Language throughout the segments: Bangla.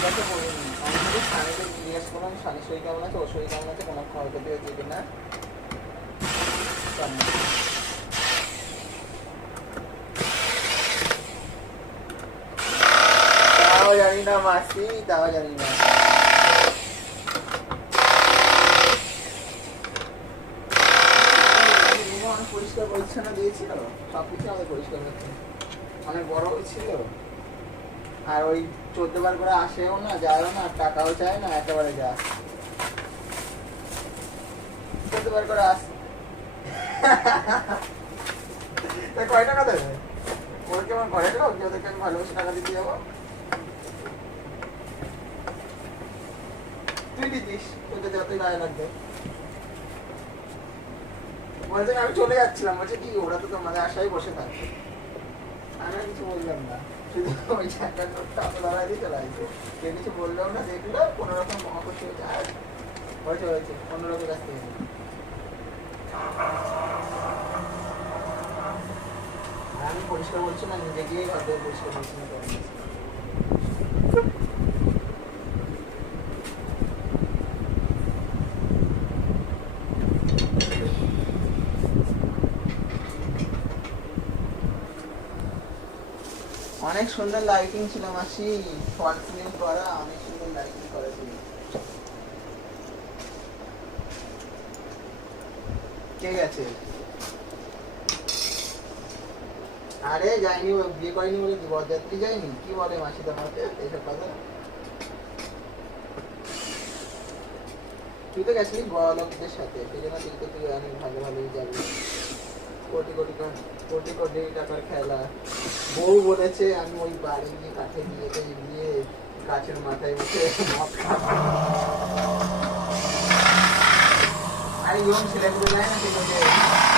জিজ্ঞাসা করিনি, আমি শুধু স্বামীকে জিজ্ঞেস করলাম স্বামীর শরীর কেমন আছে, ওর শরীর কেমন আছে, কোনো ক্ষয়ক্ষতি হয়েছে কিনা। তাও জানি না মাসি, তাও জানি না। পরিষ্কার পরিচ্ছন্ন দিয়েছিল, সবকিছু আমাদের পরিষ্কার হচ্ছে, অনেক বড় হয়েছিল। আর ওই 14 বার করে আসেও না, যায়ও না, টাকাও চায় না, একেবারে যা 14 বার করে আস। কয় টাকা দেবে ওর? কেমন ঘরে লোক যে ওদেরকে আমি ভালোবেসে টাকা দিতে যাবো? তুই দিতিস, তোদের যতই গায়ে লাগবে। বলছে আমি চলে যাচ্ছিলাম, বলছে কি ওরা তো তোমাদের আশায় বসে থাকবে। আমি আর কিছু বললাম না, শুধু ওই চারটার নোটটা আমার দাঁড়ায় দিয়ে চলে আসবে। কেউ কিছু বললেও না, দেখলো কোনো রকম মহাকর্ষি হয়েছে, আর হয়েছে হয়েছে অন্য লোকের কাছ থেকে। আমি পরিষ্কার বলছি না, নিজে গিয়ে ঘর থেকে পরিষ্কার বলছি না। অনেক সুন্দর লাইটিং ছিল মাসি, ফল সিলিং করা, অনেক সুন্দর লাইটিং করা ছিল। কে গেছে? আরে যাইনি, বিয়ে করেনি বলে বরযাত্রী যায়নি? কি বলে মাসি তোমাকে এইসব কথা? তুই তো গেছিলি বড় লোকদের সাথে, সেই জন্য তুই অনেক ভালো ভালোই যাবি। কোটি কোটি কোটি কোটি টাকার খেলা। বউ বলেছে আমি ওই বাড়ি গিয়ে কাঠে গিয়ে গাছের মাথায় উঠে মদ খাবো। আর ইয়ং ছেলেগুলো যায় না, সেগুলো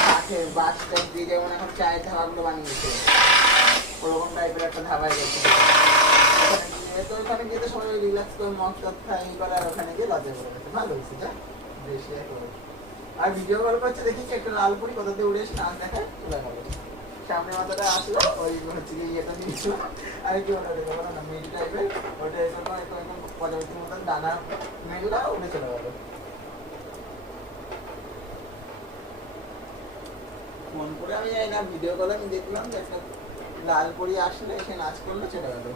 কাঠের বাস টাইপ দিয়ে যেমন এখন চায়ের ধাবাগুলো বানিয়েছে, ওরকম টাইপের একটা ধাবায় গেছে। তো ওখানে গিয়ে তো সবাই রিল্যাক্স করে মদ টদ খাই করে, আর ওখানে গিয়ে লজ্জা করে গেছে। ভালো হয়েছে যা, বেশি করে। আর ভিডিও কল করছে, দেখি একটা লালপুরি কোথা দিয়ে উড়ে এসে নাচ দেখায়, চলে গেল। সামনে মাথাটা আসলো, ওই হচ্ছে কি ইয়েটা নিয়েছিল, আর কি ওটা দেখে বলো না, মিড টাইপের, ওটা এরকম একদম প্রজাপতির মতন ডানা মেঘলা উড়ে চলে গেল। ফোন করে আমি যাই না, ভিডিও কলে আমি দেখলাম যে একটা লালপুরি আসলে এসে নাচ করলো, চলে গেল।